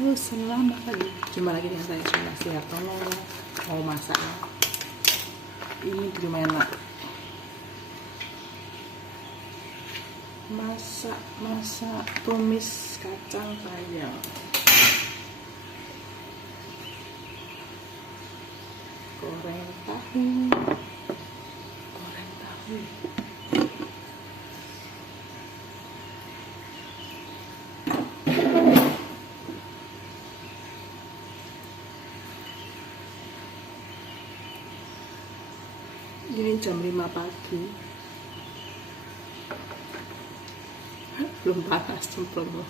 Halo, selamat pagi. Jumpa lagi dengan saya Sulasi Hartono. Mau masak. Ini di rumah enak. Masak tumis kacang panjang. Goreng tahu. Ini jam 5 pagi, belum panas, cemplung loh.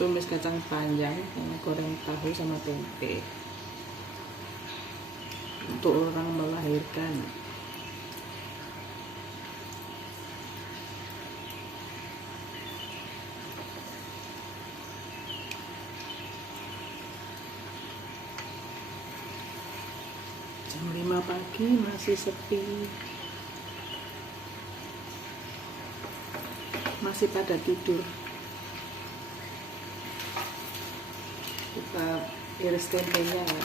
Tumis kacang panjang, goreng tahu sama tempe untuk orang melahirkan. Jam 5 pagi masih sepi, masih pada tidur. Kita iris tempenya ya.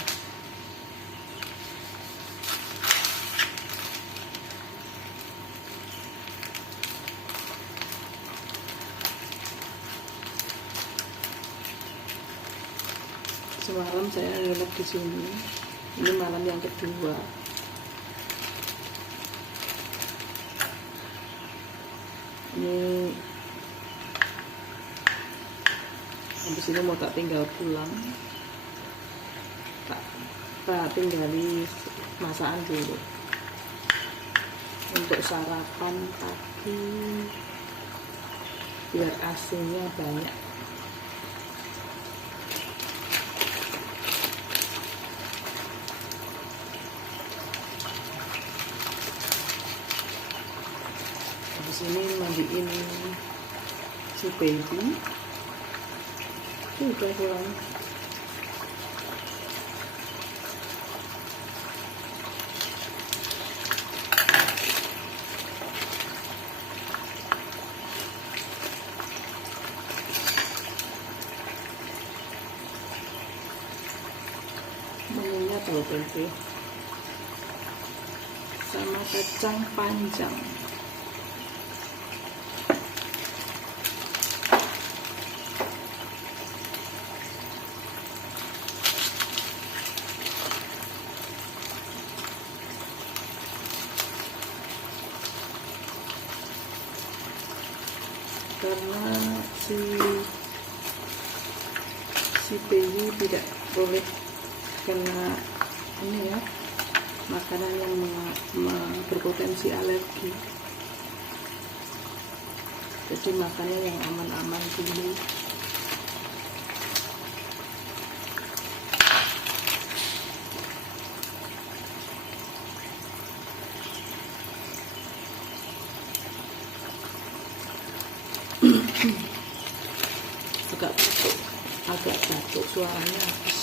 Semalam saya nginep di sini. Ini malam yang kedua. Ini habis ini mau tak tinggal pulang. Tak tinggali masakan dulu. Untuk sarapan pagi biar AC-nya banyak. Ini mandiin si baby udah pulang. Menunya tahu tempe sama kacang panjang. Karena si bayi tidak boleh kena ini ya, makanan yang berpotensi alergi. Jadi makannya yang aman-aman dulu. agak batuk suaranya habis.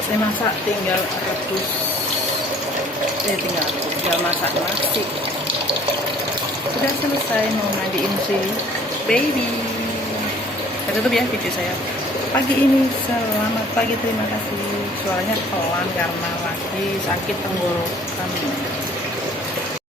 Selesai masak, tinggal masak nasi. Sudah selesai, mau mandiin si baby. Saya tutup ya video saya pagi ini. Selamat pagi, terima kasih. Suaranya pelan karena lagi sakit tenggorokan.